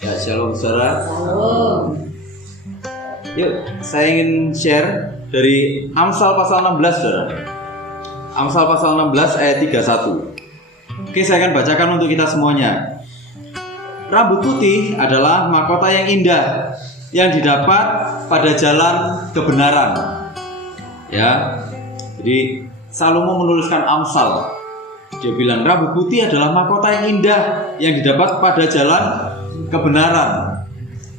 Ya, shalom saudara. Shalom. Yuk, saya ingin share dari Amsal pasal 16 saudara. Amsal pasal 16 ayat 31. Oke, saya akan bacakan untuk kita semuanya. Rambut putih adalah mahkota yang indah yang didapat pada jalan kebenaran. Ya. Jadi Salomo menuliskan Amsal. Dia bilang rambut putih adalah mahkota yang indah yang didapat pada jalan kebenaran.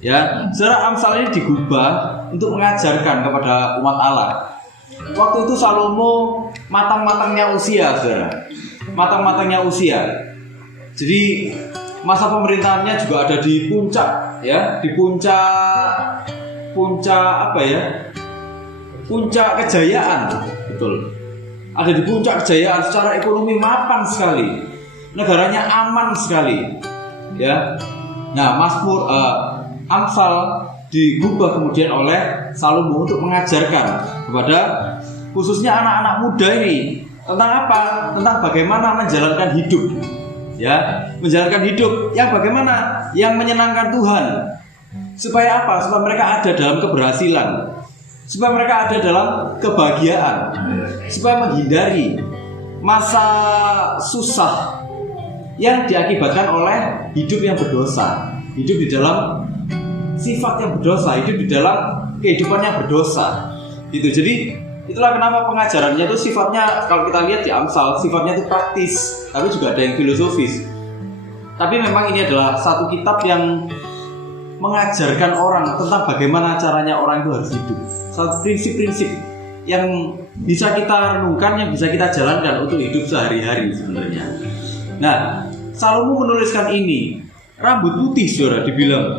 Ya, saudara, Amsal ini digubah untuk mengajarkan kepada umat Allah. Waktu itu Salomo matang-matangnya usia, saudara. Matang-matangnya usia. Jadi masa pemerintahannya juga ada di puncak, ya, di puncak apa ya? Puncak kejayaan, betul. Ada di puncak kejayaan, secara ekonomi mapan sekali, negaranya aman sekali, ya. Nah, Amsal digubah kemudian oleh Salomo untuk mengajarkan kepada khususnya anak-anak muda ini tentang apa? Tentang bagaimana menjalankan hidup, ya, menjalankan hidup yang bagaimana, yang menyenangkan Tuhan. Supaya apa? Supaya mereka ada dalam keberhasilan, supaya mereka ada dalam kebahagiaan, supaya menghindari masa susah yang diakibatkan oleh hidup yang berdosa, hidup di dalam sifat yang berdosa, hidup di dalam kehidupan yang berdosa. Gitu. Jadi itulah kenapa pengajarannya itu sifatnya, kalau kita lihat di Amsal, sifatnya itu praktis, tapi juga ada yang filosofis. Tapi memang ini adalah satu kitab yang mengajarkan orang tentang bagaimana caranya orang itu harus hidup. Satu prinsip-prinsip yang bisa kita renungkan, yang bisa kita jalankan untuk hidup sehari-hari sebenarnya. Nah, Salomo menuliskan ini. Rambut putih, saudara, dibilang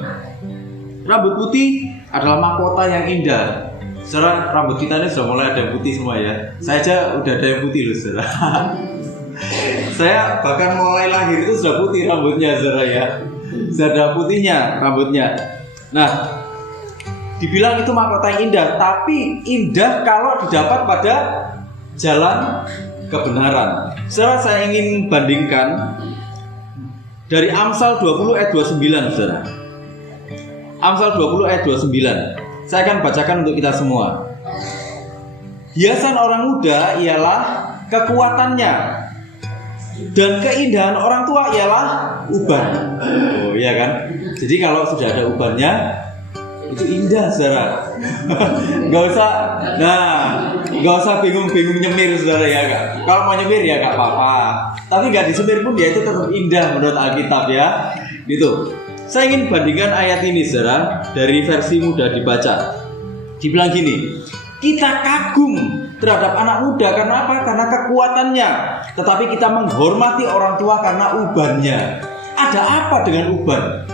rambut putih adalah mahkota yang indah. Saudara, rambut kita ini sudah mulai ada yang putih semua, ya. Saya aja udah ada yang putih loh, saudara. Saya bahkan mulai lahir itu sudah putih rambutnya, saudara, ya. Sudah ada putihnya rambutnya. Nah, dibilang itu mahkota yang indah, tapi indah kalau didapat pada jalan kebenaran. Saudara, saya ingin bandingkan dari Amsal 20 ayat 29, saudara. Amsal 20 ayat 29. Saya akan bacakan untuk kita semua. Hiasan orang muda ialah kekuatannya, dan keindahan orang tua ialah uban. Oh iya kan? Jadi kalau sudah ada ubannya, itu indah, saudara. Gak usah bingung-bingung nyemir, saudara, ya gak? Kalau mau nyemir ya gak apa-apa, tapi gak disemir pun dia itu tetap indah menurut Alkitab, ya. Gitu. Saya ingin bandingkan ayat ini, saudara, dari versi mudah dibaca. Dibilang gini, kita kagum terhadap anak muda karena apa? Karena kekuatannya. Tetapi kita menghormati orang tua karena ubannya. Ada apa dengan uban?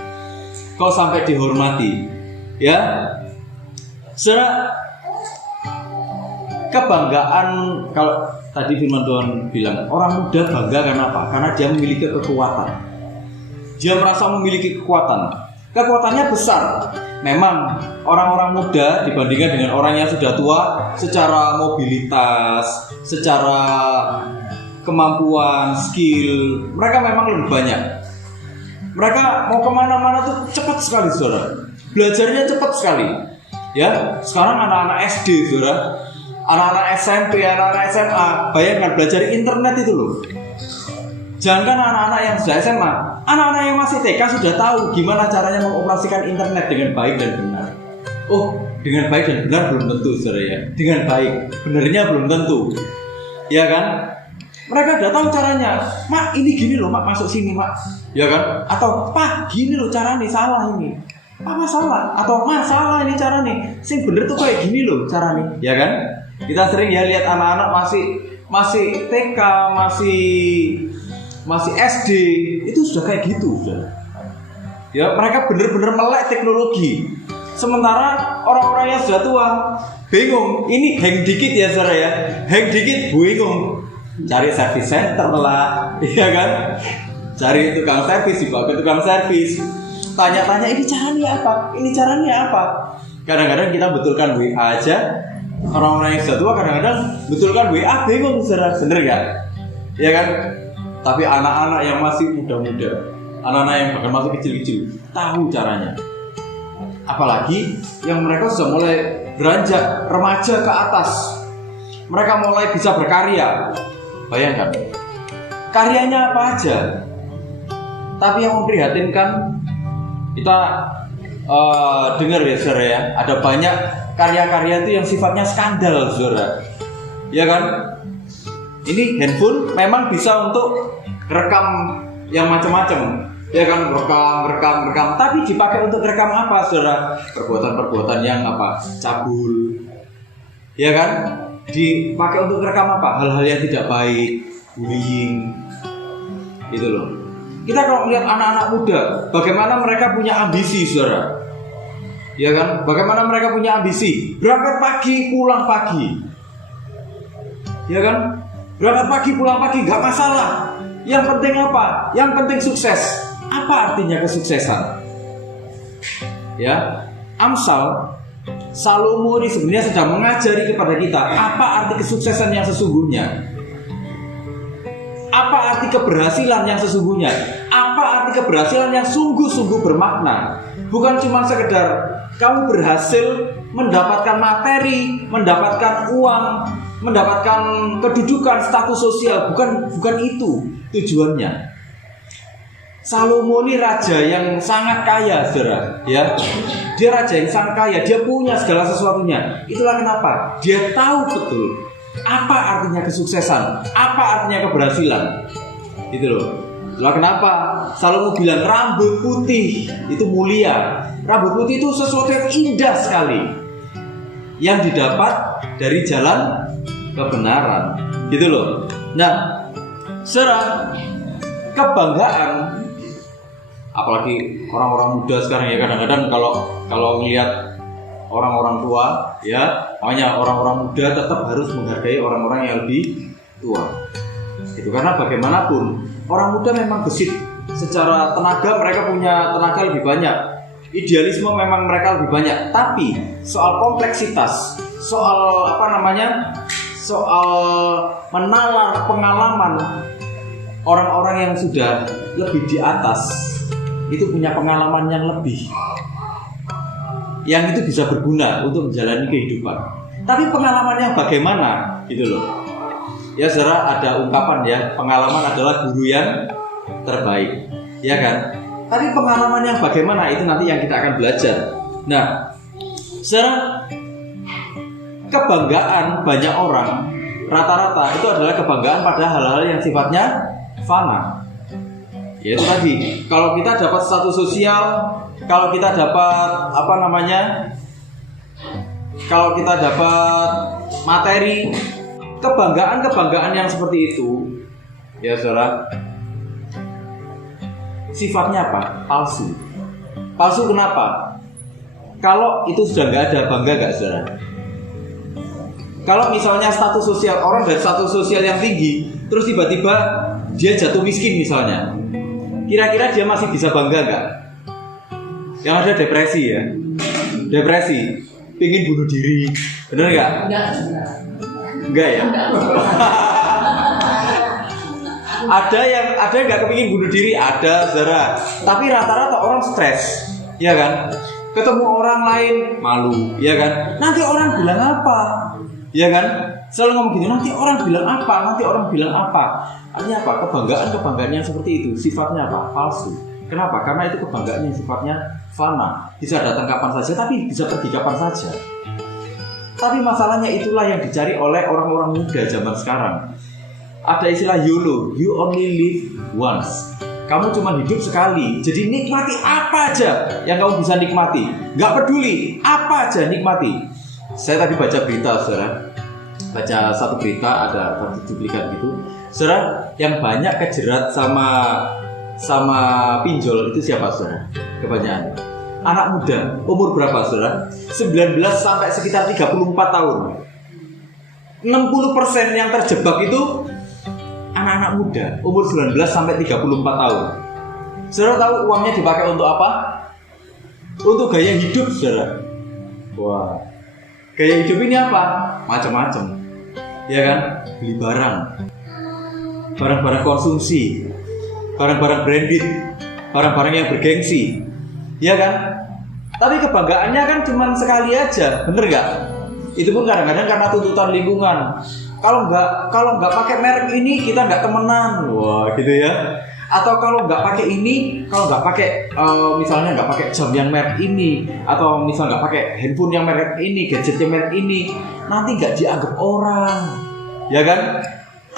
Kau sampai dihormati, ya, saudara. Kebanggaan, kalau tadi firman Tuhan bilang orang muda bangga karena apa? Karena dia memiliki kekuatan. Dia merasa memiliki kekuatan. Kekuatannya besar. Memang orang-orang muda dibandingkan dengan orang yang sudah tua, secara mobilitas, secara kemampuan, skill, mereka memang lebih banyak. Mereka mau kemana-mana tuh cepat sekali, saudara. Belajarnya cepat sekali. Ya, sekarang anak-anak SD, saudara, anak-anak SMP, anak-anak SMA, bayangkan belajar internet itu loh. Jangankan anak-anak yang sudah SMA, anak-anak yang masih TK sudah tahu gimana caranya mengoperasikan internet dengan baik dan benar. Oh, dengan baik dan benar belum tentu, saudara, ya. Dengan baik, benarnya belum tentu, ya kan? Mereka udah tahu caranya. Mak, ini gini loh, mak, masuk sini, mak, ya kan? Atau pak, gini loh caranya, salah ini. Apa salah? Atau mak, salah ini caranya. Sing bener tuh kayak gini loh caranya, ya kan? Kita sering ya lihat anak-anak masih TK, masih SD, itu sudah kayak gitu, sudah. Ya, mereka benar-benar melek teknologi. Sementara orang-orang yang sudah tua bingung. Ini hang dikit ya, saudara, ya. Hang dikit bingung. Cari service center lah, iya kan? Cari tukang servis, dibawa ke tukang servis. Tanya-tanya ini caranya apa? Ini caranya apa? Kadang-kadang kita betulkan WA aja. Orang-orang yang sudah tua kadang-kadang betulkan WA bingung, saudara. Bener gak? Iya kan? Tapi anak-anak yang masih muda-muda anak-anak yang bahkan masih kecil-kecil tahu caranya. Apalagi yang mereka sudah mulai beranjak remaja ke atas, mereka mulai bisa berkarya. Bayangkan, karyanya apa aja. Tapi yang memprihatinkan, kita dengar ya saudara ya, ada banyak karya-karya itu yang sifatnya skandal saudara. Ya kan? Ini handphone memang bisa untuk rekam yang macam-macam. Ya kan, rekam. Tapi dipakai untuk rekam apa saudara? Perbuatan-perbuatan yang apa? Cabul. Ya kan? Dipakai untuk rekam apa? Hal-hal yang tidak baik, bullying. Gitu loh. Kita kalau melihat anak-anak muda, bagaimana mereka punya ambisi, saudara. Ya kan? Bagaimana mereka punya ambisi? Berangkat pagi, pulang pagi. Ya kan? Berangkat pagi, pulang pagi, gak masalah. Yang penting apa? Yang penting sukses. Apa artinya kesuksesan? Ya, Amsal Salomo ini sebenarnya sedang mengajari kepada kita apa arti kesuksesan yang sesungguhnya. Apa arti keberhasilan yang sesungguhnya? Apa arti keberhasilan yang sungguh-sungguh bermakna? Bukan cuma sekedar kamu berhasil mendapatkan materi, mendapatkan uang, mendapatkan kedudukan, status sosial. Bukan itu tujuannya. Salomo ini raja yang sangat kaya, saudara. Ya, dia raja yang sangat kaya. Dia punya segala sesuatunya. Itulah kenapa dia tahu betul apa artinya kesuksesan, apa artinya keberhasilan. Gitu loh. Itulah kenapa Salomo bilang rambut putih itu mulia. Rambut putih itu sesuatu yang indah sekali, yang didapat dari jalan kebenaran. Gitu loh. Nah, saudara, kebanggaan, apalagi orang-orang muda sekarang ya, kadang-kadang kalau melihat orang-orang tua ya, makanya orang-orang muda tetap harus menghargai orang-orang yang lebih tua. Itu karena bagaimanapun orang muda memang gesit secara tenaga, mereka punya tenaga lebih banyak, idealisme memang mereka lebih banyak. Tapi soal kompleksitas, soal soal menalar pengalaman, orang-orang yang sudah lebih di atas itu punya pengalaman yang lebih, yang itu bisa berguna untuk menjalani kehidupan. Tapi pengalamannya bagaimana gitu loh. Ya saudara, ada ungkapan ya, pengalaman adalah guru yang terbaik, ya kan? Tapi pengalaman yang bagaimana itu nanti yang kita akan belajar. Nah, saudara, kebanggaan banyak orang rata-rata itu adalah kebanggaan pada hal-hal yang sifatnya fana. Yaitu tadi, kalau kita dapat status sosial, kalau kita dapat kalau kita dapat materi, kebanggaan yang seperti itu, ya saudara, sifatnya apa? Palsu. Palsu kenapa? Kalau itu sudah nggak ada, bangga nggak saudara? Kalau misalnya status sosial, orang dari status sosial yang tinggi, terus tiba-tiba dia jatuh miskin misalnya, kira-kira dia masih bisa bangga nggak? Yang ada depresi ya, depresi, pingin bunuh diri, benar nggak? Enggak ya. Ada yang nggak kepingin bunuh diri, ada saudara. Tapi rata-rata orang stres, ya kan? Ketemu orang lain malu, ya kan? Nanti orang bilang apa, ya kan? Selalu ngomong gitu, nanti orang bilang apa? Artinya apa? Kebanggaan yang seperti itu sifatnya apa? Palsu. Kenapa? Karena itu kebanggaan yang sifatnya fana. Bisa datang kapan saja, tapi bisa pergi kapan saja. Tapi masalahnya itulah yang dicari oleh orang-orang muda zaman sekarang. Ada istilah YOLO, you only live once. Kamu cuma hidup sekali, jadi nikmati apa aja yang kamu bisa nikmati. Gak peduli, apa aja nikmati. Saya tadi baca berita, saudara. Baca satu berita, ada duplikat gitu. Saudara, yang banyak kejerat sama pinjol itu siapa, saudara? Kebanyakan anak muda. Umur berapa, saudara? 19 sampai sekitar 34 tahun. 60% yang terjebak itu anak-anak muda, umur 19 sampai 34 tahun. Saudara tahu uangnya dipakai untuk apa? Untuk gaya hidup, saudara. Wah, gaya hidup ini apa? Macam-macam, ya kan? Beli barang konsumsi, barang-barang branded, barang-barang yang bergengsi, ya kan? Tapi kebanggaannya kan cuma sekali aja, bener nggak? Itu pun kadang-kadang karena tuntutan lingkungan. Kalau nggak pakai merek ini kita nggak temenan, wah gitu ya. Atau kalau nggak pakai ini, kalau nggak pakai misalnya nggak pakai jam yang merek ini, atau misalnya nggak pakai handphone yang merek ini, gadget yang merek ini, nanti nggak dianggap orang, ya kan?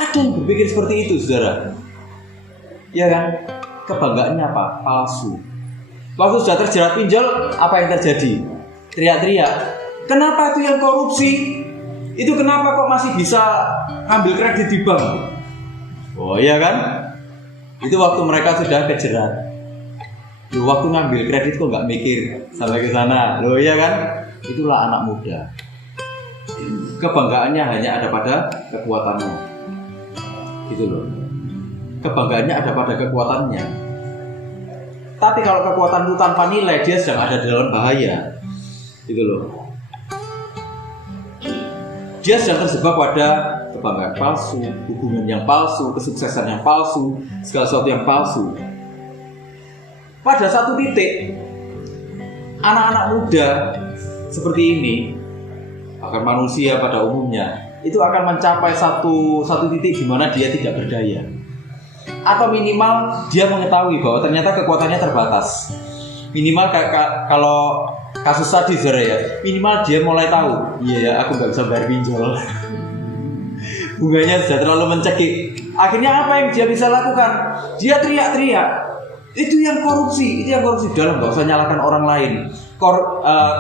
Ada yang berpikir seperti itu, saudara, ya kan? Kebanggaannya apa? Palsu. Waktu sudah terjerat pinjol, apa yang terjadi? Teriak-teriak. Kenapa itu yang korupsi? Itu kenapa kok masih bisa ambil kredit di bank? Oh iya kan? Itu waktu mereka sudah kejerat. Loh, waktu ngambil kredit kok nggak mikir sampai ke sana. Loh iya kan? Itulah anak muda. Kebanggaannya hanya ada pada kekuatannya. Gitu loh. Kebanggaannya ada pada kekuatannya. Tapi kalau kekuatan itu tanpa nilai, dia sedang ada dalam bahaya. Gitu loh. Dia sedang terjebak pada kebanggaan palsu, hubungan yang palsu, kesuksesan yang palsu, segala sesuatu yang palsu. Pada satu titik, anak-anak muda seperti ini, bahkan manusia pada umumnya, itu akan mencapai satu titik di mana dia tidak berdaya. Atau minimal dia mengetahui bahwa ternyata kekuatannya terbatas. Minimal kalau kasus tadi ya, minimal dia mulai tahu, iya ya aku nggak bisa bayar pinjol. Bunganya sudah terlalu mencekik. Akhirnya apa yang dia bisa lakukan? Dia teriak-teriak. Itu yang korupsi. Dalam nggak usah nyalakan orang lain.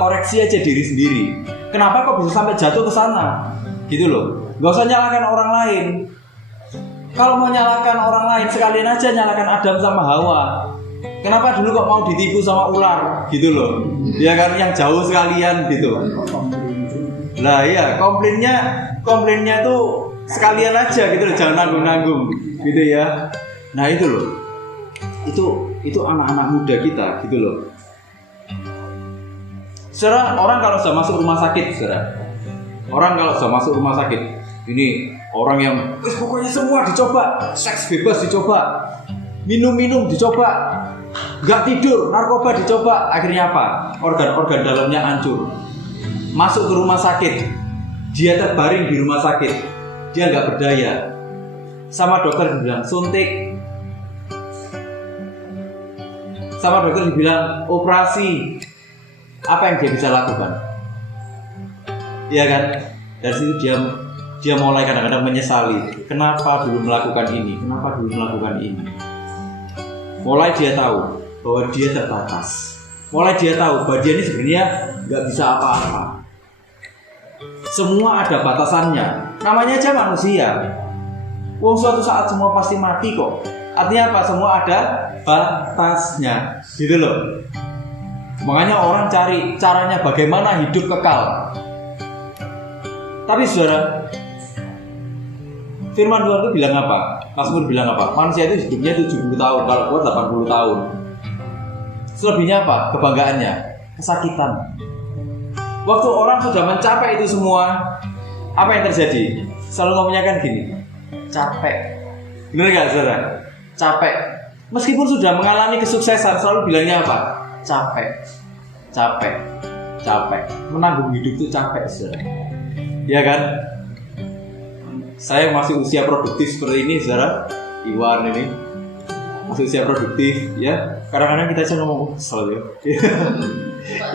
Koreksi aja diri sendiri. Kenapa kok bisa sampai jatuh ke sana? Gitu loh. Nggak usah nyalakan orang lain. Kalau mau nyalakan orang lain, sekalian aja nyalakan Adam sama Hawa. Kenapa dulu kok mau ditipu sama ular? Gitu loh. Ya kan, yang jauh sekalian gitu. Lah iya, komplainnya tuh sekalian aja gitu loh, jangan nanggung-nanggung gitu ya. Nah itu loh. Itu anak-anak muda kita gitu loh. Saudara, orang kalau sudah masuk rumah sakit, ini orang yang pokoknya semua dicoba, seks bebas dicoba, minum dicoba, nggak tidur, narkoba dicoba, akhirnya apa? Organ-organ dalamnya hancur. Masuk ke rumah sakit, dia terbaring di rumah sakit, dia nggak berdaya. Sama dokter dibilang suntik, sama dokter dibilang operasi. Apa yang dia bisa lakukan? Iya kan? Dari situ dia mulai kadang-kadang menyesali, kenapa dulu melakukan ini. Mulai dia tahu bahwa dia terbatas. Mulai dia tahu bahwa dia ini sebenarnya nggak bisa apa-apa. Semua ada batasannya. Namanya aja manusia. Wong suatu saat semua pasti mati kok. Artinya apa? Semua ada batasnya. Gitu loh. Makanya orang cari caranya bagaimana hidup kekal. Tapi saudara, firman Tuhan itu bilang apa? Mazmur bilang apa? Manusia itu hidupnya 70 tahun, kalau kuat 80 tahun. Selebihnya apa? Kebanggaannya, kesakitan. Waktu orang sudah mencapai itu semua, apa yang terjadi? Selalu ngomongnya kan gini, capek. Bener gak saudara? Capek. Meskipun sudah mengalami kesuksesan, selalu bilangnya apa? Capek. Menanggung hidup itu capek, saudara. Ya kan? Saya masih usia produktif seperti ini, saudara. Iwan ini masih usia produktif, ya. Kadang-kadang kita cuma ngomong kesel ya.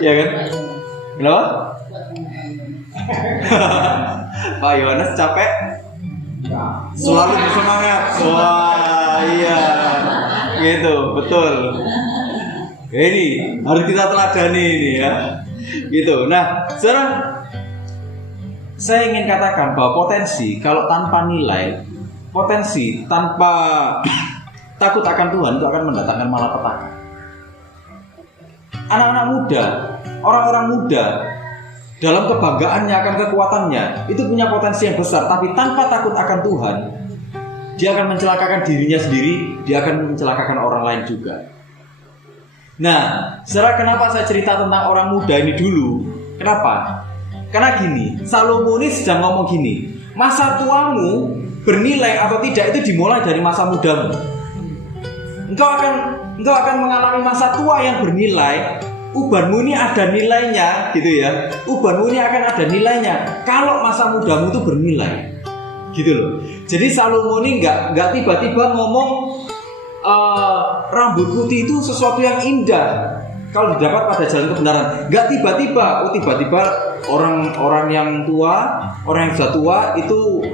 Ya kan? Kenapa? Pak Yohanes capek? Selalu bersemangat. Wah, iya. Gitu, betul. Ini harus kita teladani ini ya. Gitu. Nah, sekarang saya ingin katakan bahwa potensi kalau tanpa nilai, potensi tanpa takut akan Tuhan itu akan mendatangkan malapetaka. Anak-anak muda, orang-orang muda dalam kebanggaannya akan kekuatannya itu punya potensi yang besar, tapi tanpa takut akan Tuhan, dia akan mencelakakan dirinya sendiri, dia akan mencelakakan orang lain juga. Nah, saudara, kenapa saya cerita tentang orang muda ini dulu? Kenapa? Karena gini, Salomo ini sedang ngomong gini, masa tuamu bernilai atau tidak itu dimulai dari masa mudamu. Engkau akan engkau akan mengalami masa tua yang bernilai. Ubanmu ini ada nilainya, gitu ya. Ubanmu ini akan ada nilainya kalau masa mudamu itu bernilai, gitu loh. Jadi Salomo ini nggak tiba-tiba ngomong rambut putih itu sesuatu yang indah kalau didapat pada jalan kebenaran. Nggak tiba-tiba orang yang tua, orang yang sudah tua itu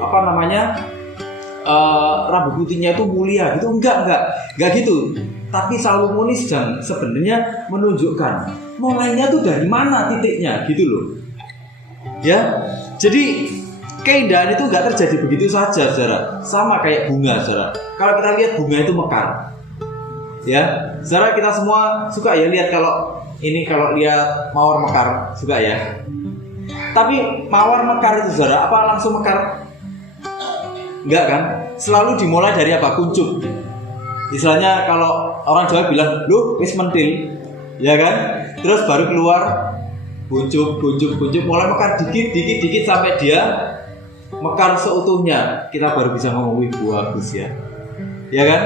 rambut putihnya itu mulia gitu. Enggak gitu. Tapi Salomo ini sedang sebenarnya menunjukkan mulainya tuh dari mana titiknya, gitu loh. Ya, jadi keindahan itu nggak terjadi begitu saja, saudara. Sama kayak bunga, saudara. Kalau kita lihat bunga itu mekar, ya, saudara, kita semua suka ya lihat kalau lihat mawar mekar, suka ya. Tapi mawar mekar itu, saudara, apa langsung mekar? Enggak kan? Selalu dimulai dari apa? Kuncup. Istilahnya kalau orang Jawa bilang, "Loh, wis mentil." Ya kan? Terus baru keluar kuncup, mulai mekar dikit sampai dia mekar seutuhnya. Kita baru bisa ngomong, "Wih, bagus ya." Ya kan?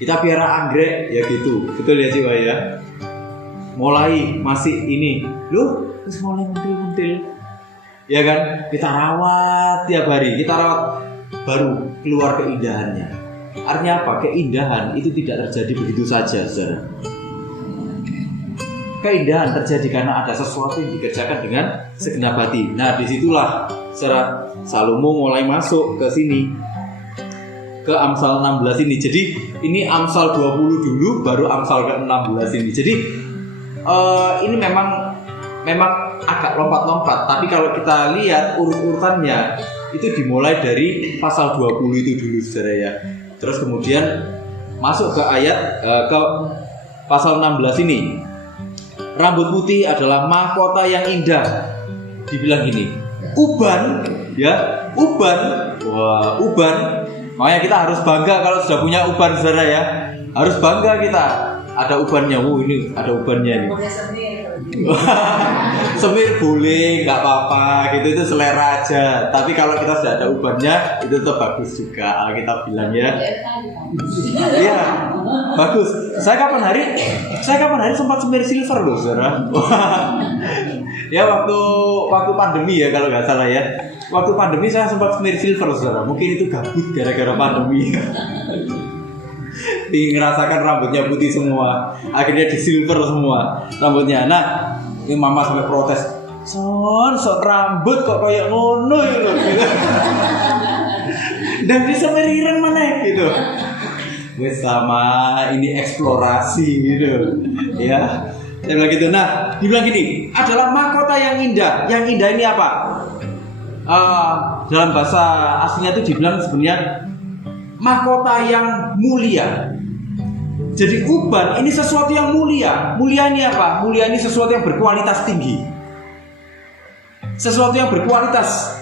Kita piara anggrek ya gitu. Betul ya sih, Pak ya? Mulai masih ini, "Loh, terus mulai mentil." Ya kan? Kita rawat tiap hari, baru keluar keindahannya. Artinya apa? Keindahan itu tidak terjadi begitu saja, saudara. Keindahan terjadi karena ada sesuatu yang dikerjakan dengan segenap hati. Nah, disitulah saudara Salomo mulai masuk ke sini, ke Amsal 16 ini. Jadi ini Amsal 20 dulu, baru Amsal ke-16 ini. Jadi ini memang agak lompat-lompat. Tapi kalau kita lihat urut-urutannya, itu dimulai dari pasal 20 itu dulu, saudara ya. Terus kemudian masuk ke ayat ke pasal 16 ini. Rambut putih adalah mahkota yang indah. Dibilang gini, uban, ya, uban. Wah, uban. Makanya kita harus bangga kalau sudah punya uban, saudara ya. Harus bangga kita. Ada ubannya. Ini ada ubannya nih. Semir boleh, nggak apa-apa, gitu, itu selera aja. Tapi kalau kita sudah ada ubannya, itu tetap bagus juga. Kita bilang ya, iya, bagus. Saya kapan hari sempat semir silver loh, saudara. Ya waktu pandemi ya, kalau nggak salah ya. Waktu pandemi saya sempat semir silver, saudara. Mungkin itu gabut gara-gara pandemi. Ngerasakan rambutnya putih semua, akhirnya di silver semua rambutnya. Nah, ini mama sampai protes, son rambut kok kayak ngono gitu. Dan disemiriran mana gitu. Wes sama ini eksplorasi gitu, ya. Saya bilang gitu. Nah, dibilang gini, adalah mahkota yang indah. Yang indah ini apa? Dalam bahasa aslinya itu dibilang sebenarnya mahkota yang mulia. Jadi uban ini sesuatu yang mulia. Mulia ini apa? Mulia ini sesuatu yang berkualitas tinggi. Sesuatu yang berkualitas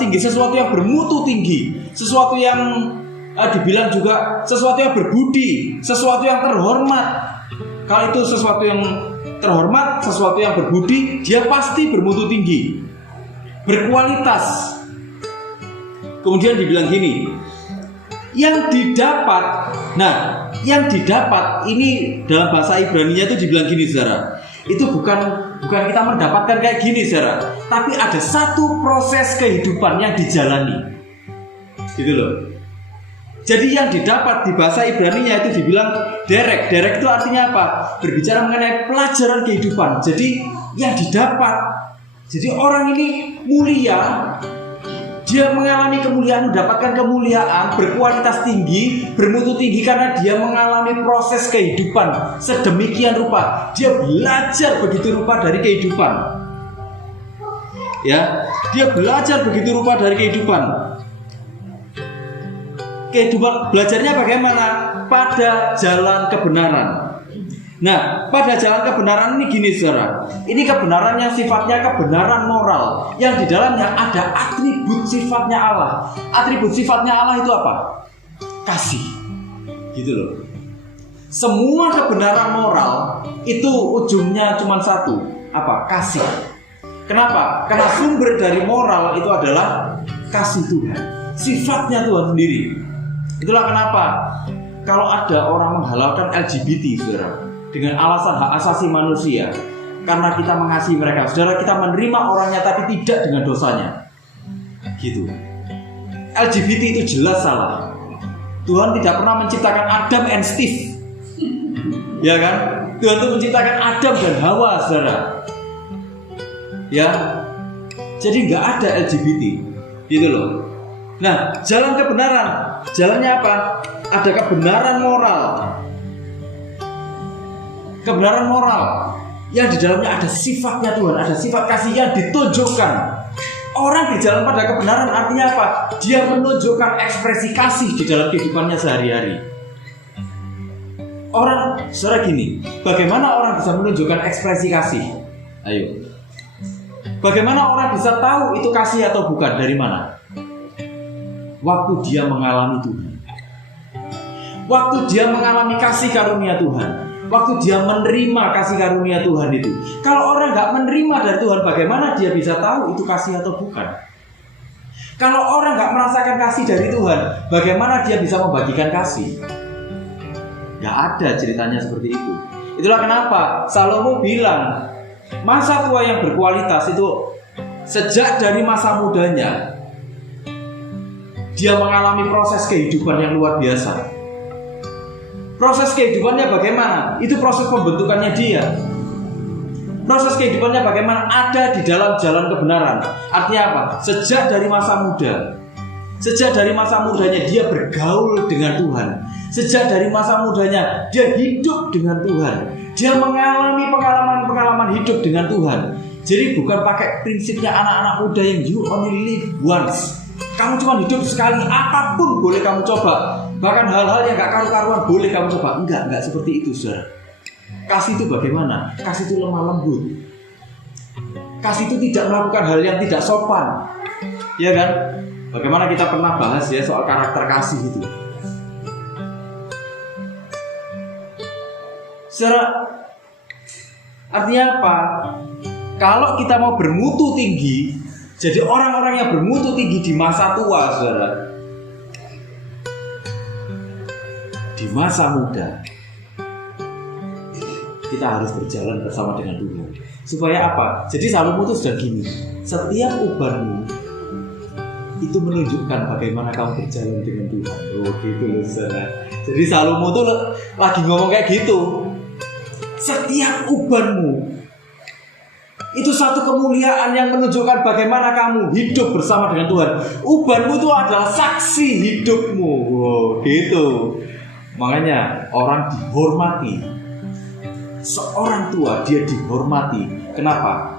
tinggi, sesuatu yang bermutu tinggi, sesuatu yang dibilang juga sesuatu yang berbudi, sesuatu yang terhormat. Kalau itu sesuatu yang terhormat, sesuatu yang berbudi, dia pasti bermutu tinggi, berkualitas. Kemudian dibilang gini, yang didapat ini dalam bahasa Ibrani-nya itu dibilang gini, saudara. Itu bukan kita mendapatkan kayak gini, saudara, tapi ada satu proses kehidupan yang dijalani, gitu loh. Jadi yang didapat di bahasa Ibrani-nya itu dibilang derek itu artinya apa? Berbicara mengenai pelajaran kehidupan. Jadi yang didapat, jadi orang ini mulia. Dia mengalami kemuliaan, mendapatkan kemuliaan, berkualitas tinggi, bermutu tinggi karena dia mengalami proses kehidupan sedemikian rupa. Dia belajar begitu rupa dari kehidupan. Ya, dia belajar begitu rupa dari kehidupan. Belajarnya bagaimana? Pada jalan kebenaran. Nah, pada jalan kebenaran ini gini, saudara. Ini kebenaran yang sifatnya kebenaran moral, yang di dalamnya ada atribut sifatnya Allah. Atribut sifatnya Allah itu apa? Kasih. Gitu loh. Semua kebenaran moral itu ujungnya cuma satu, apa? Kasih. Kenapa? Karena sumber dari moral itu adalah kasih Tuhan. Sifatnya Tuhan sendiri. Itulah kenapa kalau ada orang menghalalkan LGBT, saudara, dengan alasan hak asasi manusia, karena kita mengasihi mereka, saudara, kita menerima orangnya tapi tidak dengan dosanya, gitu. LGBT itu jelas salah. Tuhan tidak pernah menciptakan Adam and Steve, ya kan? Tuhan itu menciptakan Adam dan Hawa, saudara. Ya, jadi nggak ada LGBT, gitu loh. Nah, jalan kebenaran, jalannya apa? Ada kebenaran moral. Kebenaran moral yang di dalamnya ada sifatnya Tuhan, ada sifat kasih yang ditunjukkan. Orang di jalan pada kebenaran artinya apa? Dia menunjukkan ekspresi kasih di dalam kehidupannya sehari-hari. Orang, saudara, gini, bagaimana orang bisa menunjukkan ekspresi kasih? Ayo. Bagaimana orang bisa tahu itu kasih atau bukan? Dari mana? Waktu dia mengalami Tuhan. Waktu dia mengalami kasih karunia Tuhan. Waktu dia menerima kasih karunia Tuhan itu. Kalau orang nggak menerima dari Tuhan, bagaimana dia bisa tahu itu kasih atau bukan? Kalau orang nggak merasakan kasih dari Tuhan, bagaimana dia bisa membagikan kasih? Nggak ada ceritanya seperti itu. Itulah kenapa Salomo bilang, masa tua yang berkualitas itu sejak dari masa mudanya dia mengalami proses kehidupan yang luar biasa. Proses kehidupannya bagaimana? Itu proses pembentukannya dia. Proses kehidupannya bagaimana? Ada di dalam jalan kebenaran. Artinya apa? Sejak dari masa muda. Sejak dari masa mudanya dia bergaul dengan Tuhan. Sejak dari masa mudanya dia hidup dengan Tuhan. Dia mengalami pengalaman-pengalaman hidup dengan Tuhan. Jadi bukan pakai prinsipnya anak-anak muda yang you only live once. Kamu cuma hidup sekali, apapun boleh kamu coba. Bahkan hal-hal yang gak karu-karuan boleh kamu coba. Enggak seperti itu, saudara. Kasih itu bagaimana? Kasih itu lemah lembut. Kasih itu tidak melakukan hal yang tidak sopan. Ya kan? Bagaimana kita pernah bahas ya soal karakter kasih itu. Saudara, artinya apa? Kalau kita mau bermutu tinggi, jadi orang-orang yang bermutu tinggi di masa tua, saudara, di masa muda, kita harus berjalan bersama dengan Tuhan. Supaya apa? Jadi Salomo itu sudah gini, setiap ubanmu itu menunjukkan bagaimana kamu berjalan dengan Tuhan. Oh gitu loh, saudara. Jadi Salomo itu lagi ngomong kayak gitu. Setiap ubanmu itu satu kemuliaan yang menunjukkan bagaimana kamu hidup bersama dengan Tuhan. Ubanmu itu adalah saksi hidupmu. Wow, gitu. Makanya orang dihormati. Seorang tua dia dihormati. Kenapa?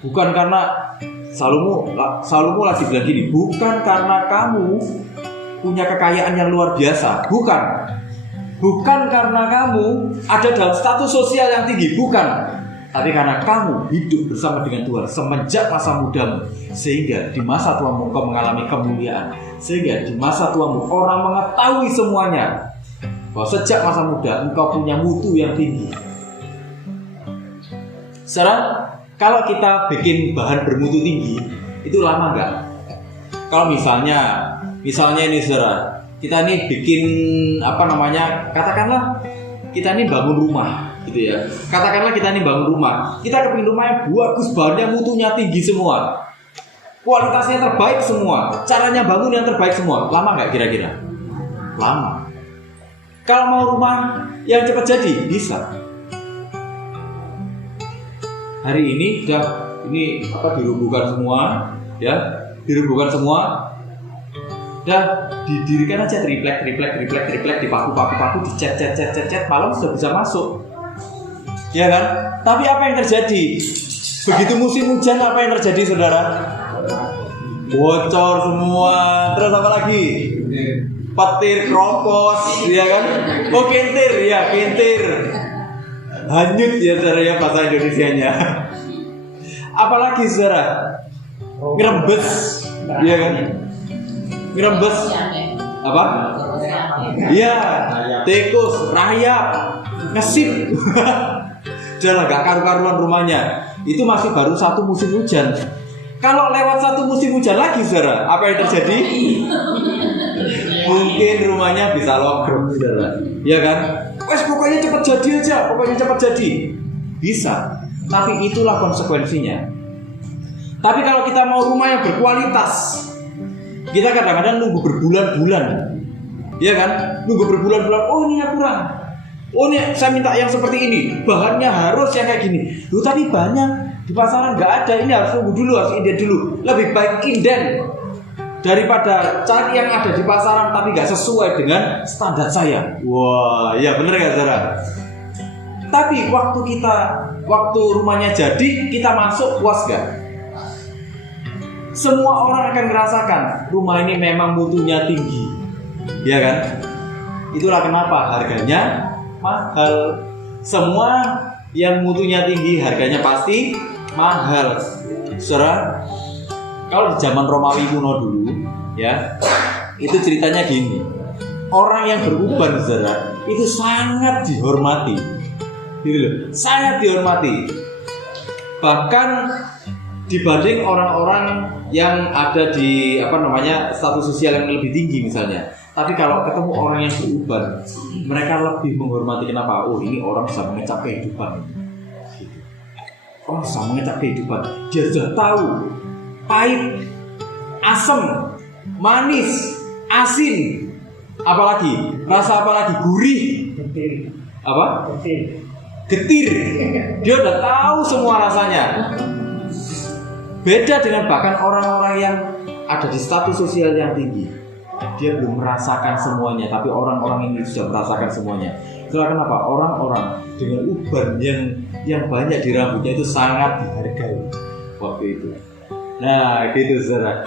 Bukan karena Salomo lagi bilang gini, bukan karena kamu punya kekayaan yang luar biasa. Bukan karena kamu ada dalam status sosial yang tinggi. Bukan. Tapi karena kamu hidup bersama dengan Tuhan semenjak masa mudamu, sehingga di masa tuamu engkau mengalami kemuliaan. Sehingga di masa tuamu orang mengetahui semuanya bahwa sejak masa muda engkau punya mutu yang tinggi. Sekarang kalau kita bikin bahan bermutu tinggi, itu lama nggak? Kalau misalnya ini saudara, kita nih bikin katakanlah kita nih bangun rumah. Gitu ya. Katakanlah kita ini bangun rumah, kita kepingin rumahnya bagus, bahannya mutunya tinggi semua, kualitasnya terbaik semua, caranya bangun yang terbaik semua. Lama nggak kira-kira? Lama. Kalau mau rumah yang cepat jadi, bisa. Hari ini dirubuhkan semua, ya, dirubuhkan semua, dan didirikan aja triplek, dipaku, dicet, malam sudah bisa masuk. Ya kan? Tapi apa yang terjadi? Begitu musim hujan, apa yang terjadi, saudara? Bocor semua. Terus apa lagi? Petir, kropos, ya kan? Oh, kentir. Hanyut ya, saudara, ya bahasa Indonesianya. Apalagi, saudara? Ngerembes, ya kan? Ngerembes. Apa? Iya, tikus, rayap, ngesip. Udah gak karu-karuan rumahnya. Itu masih baru satu musim hujan. Kalau lewat satu musim hujan lagi, saudara, apa yang terjadi? Mungkin rumahnya bisa logrok, saudara. Ya kan? Wes pokoknya cepat jadi aja, pokoknya cepat jadi. Bisa. Tapi itulah konsekuensinya. Tapi kalau kita mau rumah yang berkualitas, kita kadang-kadang nunggu berbulan-bulan. Ya kan? Nunggu berbulan-bulan. Oh ini yang kurang. Oh ini saya minta yang seperti ini. Bahannya harus yang kayak gini. Loh tapi banyak di pasaran nggak ada. Ini harus nunggu dulu, harus inden dulu. Lebih baik inden daripada cari yang ada di pasaran tapi nggak sesuai dengan standar saya. Wah, ya bener nggak saudara? Tapi waktu rumahnya jadi, kita masuk puas gak? Semua orang akan merasakan rumah ini memang mutunya tinggi, ya kan? Itulah kenapa harganya mahal. Semua yang mutunya tinggi harganya pasti mahal. Saudara, kalau di zaman Romawi kuno dulu, ya, itu ceritanya gini. Orang yang beruban, saudara, itu sangat dihormati, gitu loh, sangat dihormati. Bahkan dibanding orang-orang yang ada di status sosial yang lebih tinggi misalnya. Tapi kalau ketemu orang yang beruban, mereka lebih menghormati. Kenapa? Oh ini orang bisa mengecap kehidupan. Orang bisa mengecap kehidupan. Dia sudah tahu pahit, asam, manis, asin, apalagi rasa apalagi gurih, apa? Getir. Dia udah tahu semua rasanya. Beda dengan bahkan orang-orang yang ada di status sosial yang tinggi. Dia belum merasakan semuanya, tapi orang-orang ini sudah merasakan semuanya. Itulah kenapa orang-orang dengan uban yang banyak di rambutnya itu sangat dihargai waktu itu. Nah, gitu saudara.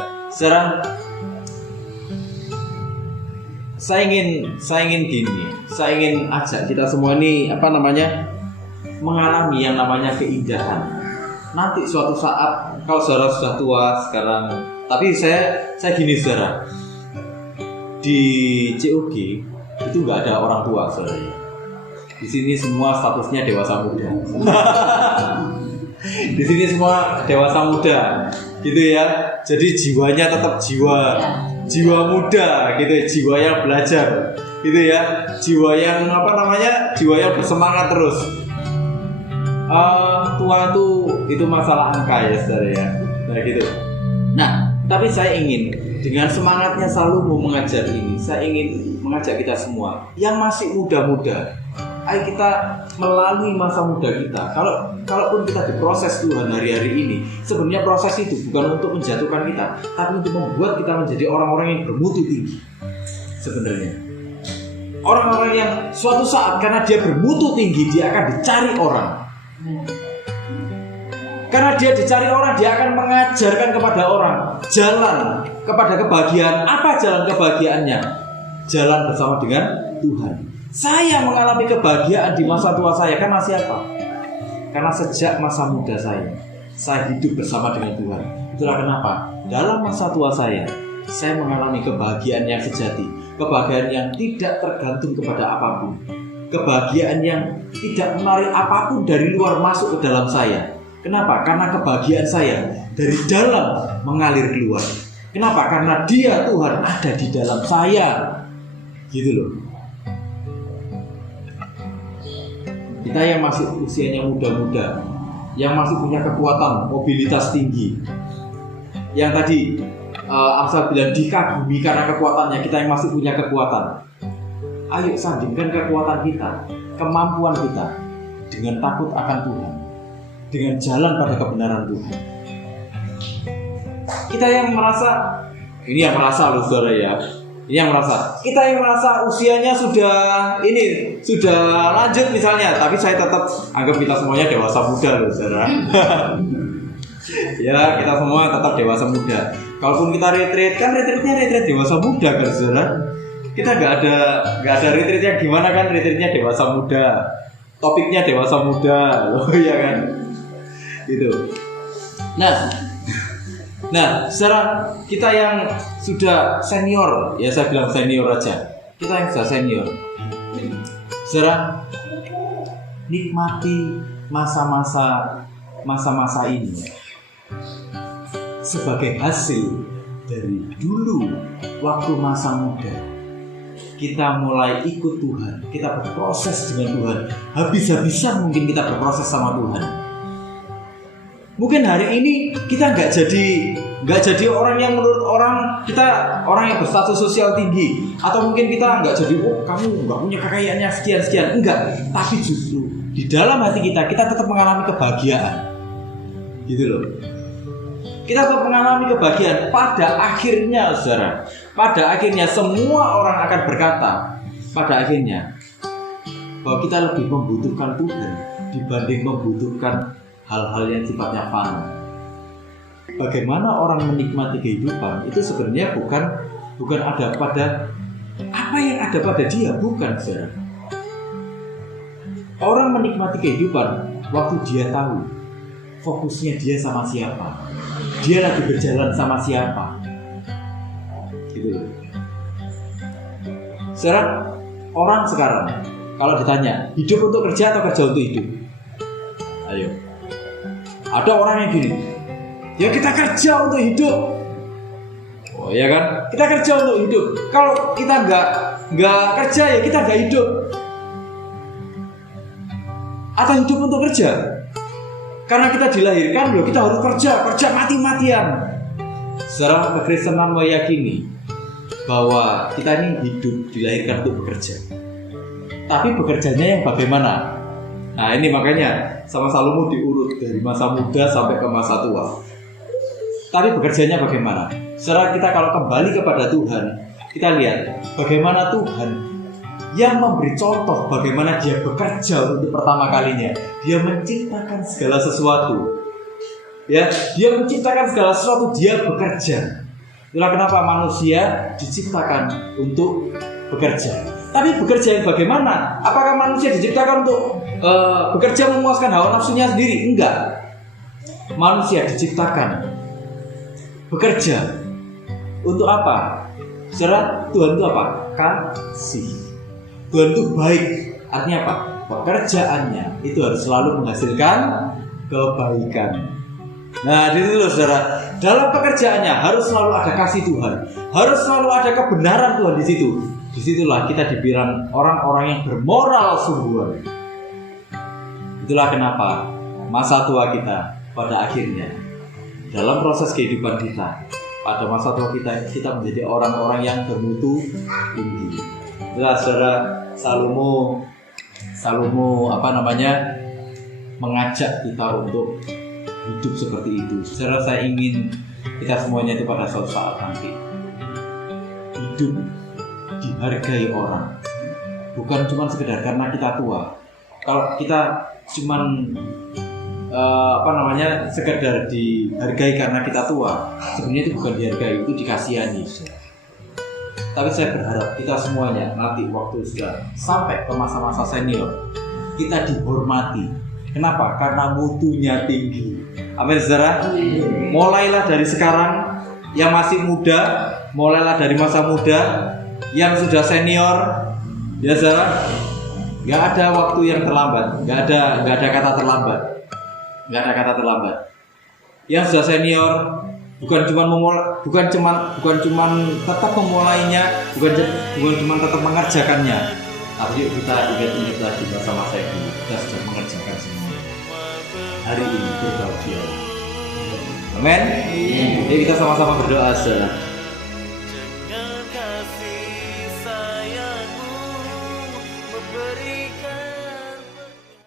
Saya ingin gini. Saya ingin ajak kita semua ini mengalami yang namanya keindahan. Nanti suatu saat kalau saudara sudah tua sekarang, tapi saya gini saudara. Di COG itu nggak ada orang tua saudara. Di sini semua statusnya dewasa muda. Di sini semua dewasa muda, gitu ya. Jadi jiwanya tetap jiwa muda, gitu ya. Jiwa yang belajar, gitu ya. Jiwa yang jiwa yang bersemangat terus. Tua itu masalah angka ya saudara ya. Nah gitu. Nah, tapi saya ingin dengan semangatnya selalu mau mengajar ini, saya ingin mengajak kita semua yang masih muda-muda, ayo kita melalui masa muda kita. Kalaupun kita diproses Tuhan hari-hari ini, sebenarnya proses itu bukan untuk menjatuhkan kita, tapi untuk membuat kita menjadi orang-orang yang bermutu tinggi. Sebenarnya orang-orang yang suatu saat karena dia bermutu tinggi, dia akan dicari orang. Karena dia dicari orang, dia akan mengajarkan kepada orang jalan kepada kebahagiaan. Apa jalan kebahagiaannya? Jalan bersama dengan Tuhan. Saya mengalami kebahagiaan di masa tua saya karena siapa? Karena sejak masa muda saya hidup bersama dengan Tuhan. Itulah kenapa dalam masa tua saya mengalami kebahagiaan yang sejati, kebahagiaan yang tidak tergantung kepada apapun, kebahagiaan yang tidak menarik apapun dari luar masuk ke dalam saya. Kenapa? Karena kebahagiaan saya dari dalam mengalir keluar. Kenapa? Karena Dia Tuhan ada di dalam saya. Gitu loh. Kita yang masih usianya muda-muda, yang masih punya kekuatan mobilitas tinggi, yang tadi Amsal bilang dikagumi karena kekuatannya, kita yang masih punya kekuatan. Ayo sandingkan kekuatan kita, kemampuan kita dengan takut akan Tuhan, dengan jalan pada kebenaran Tuhan. Kita yang merasa, ini yang merasa loh saudara ya, ini yang merasa, kita yang merasa usianya sudah lanjut misalnya, tapi saya tetap anggap kita semuanya dewasa muda loh saudara. Ya kita semua tetap dewasa muda. Kalaupun kita retreat, kan retreat dewasa muda kan saudara. Kita nggak ada retreatnya gimana kan, retreatnya dewasa muda, topiknya dewasa muda loh ya kan. Gitu. Nah, secara kita yang sudah senior, ya saya bilang senior aja. Kita yang sudah senior, secara nikmati masa-masa ini sebagai hasil dari dulu waktu masa muda. kita mulai ikut Tuhan, kita berproses dengan Tuhan, habis-habisan mungkin kita berproses sama Tuhan. Mungkin hari ini kita nggak jadi orang yang menurut orang kita orang yang berstatus sosial tinggi, atau mungkin kita nggak jadi kamu nggak punya kekayaannya sekian, enggak. Tapi justru di dalam hati kita tetap mengalami kebahagiaan, gitu loh. Kita tetap mengalami kebahagiaan. Pada akhirnya, saudara, pada akhirnya semua orang akan berkata, pada akhirnya, bahwa kita lebih membutuhkan Tuhan dibanding membutuhkan hal-hal yang sifatnya fana. Bagaimana orang menikmati kehidupan itu sebenarnya bukan ada pada apa yang ada pada dia, bukan, saudara. Orang menikmati kehidupan waktu dia tahu fokusnya dia sama siapa, dia lagi berjalan sama siapa, gitu. Saudara, orang sekarang kalau ditanya hidup untuk kerja atau kerja untuk hidup, ayo, ada orang yang gini, ya kita kerja untuk hidup. Oh iya kan, kita kerja untuk hidup. Kalau kita nggak kerja ya kita nggak hidup. Atau hidup untuk kerja? Karena kita dilahirkan loh, kita harus kerja mati-matian. Secara kekristenan meyakini bahwa kita ini hidup dilahirkan untuk bekerja. Tapi bekerjanya yang bagaimana? Nah ini makanya sama Salomo diurut dari masa muda sampai ke masa tua. Tapi bekerjanya bagaimana? Secara kita kalau kembali kepada Tuhan, kita lihat bagaimana Tuhan yang memberi contoh bagaimana dia bekerja untuk pertama kalinya. Dia menciptakan segala sesuatu. Ya, dia menciptakan segala sesuatu, dia bekerja. Itulah kenapa manusia diciptakan untuk bekerja. Tapi bekerja yang bagaimana? Apakah manusia diciptakan untuk bekerja memuaskan hawa nafsunya sendiri? Enggak. Manusia diciptakan bekerja untuk apa? Secara Tuhan itu apa? Kasih. Tuhan itu baik. Artinya apa? Pekerjaannya itu harus selalu menghasilkan kebaikan. Nah, di situ loh, saudara. Dalam pekerjaannya harus selalu ada kasih Tuhan, harus selalu ada kebenaran Tuhan di situ. Disitulah kita dibilang orang-orang yang bermoral sungguhan. Itulah kenapa masa tua kita pada akhirnya dalam proses kehidupan kita, pada masa tua kita menjadi orang-orang yang bermutu tinggi. Itulah, saudara, Salomo mengajak kita untuk hidup seperti itu. Saudara, saya ingin kita semuanya itu pada suatu saat nanti hidup dihargai orang, bukan cuma sekedar karena kita tua. Kalau kita cuman sekedar dihargai karena kita tua, sebenarnya itu bukan dihargai, itu dikasihani. Tapi saya berharap kita semuanya nanti waktu sudah sampai ke masa-masa senior, kita dihormati. Kenapa? Karena mutunya tinggi. Amin, saudara. Mulailah dari sekarang, yang masih muda, mulailah dari masa muda. Yang sudah senior, ya saudara, nggak ada waktu yang terlambat, nggak ada kata terlambat, nggak ada kata terlambat. Yang sudah senior bukan cuma tetap memulainya, bukan cuma tetap mengerjakannya, tapi yuk kita ingat lagi masa-masa itu kita sudah mengerjakan semua. Hari ini berbahagia. Amin. Jadi kita sama-sama berdoa, saudara.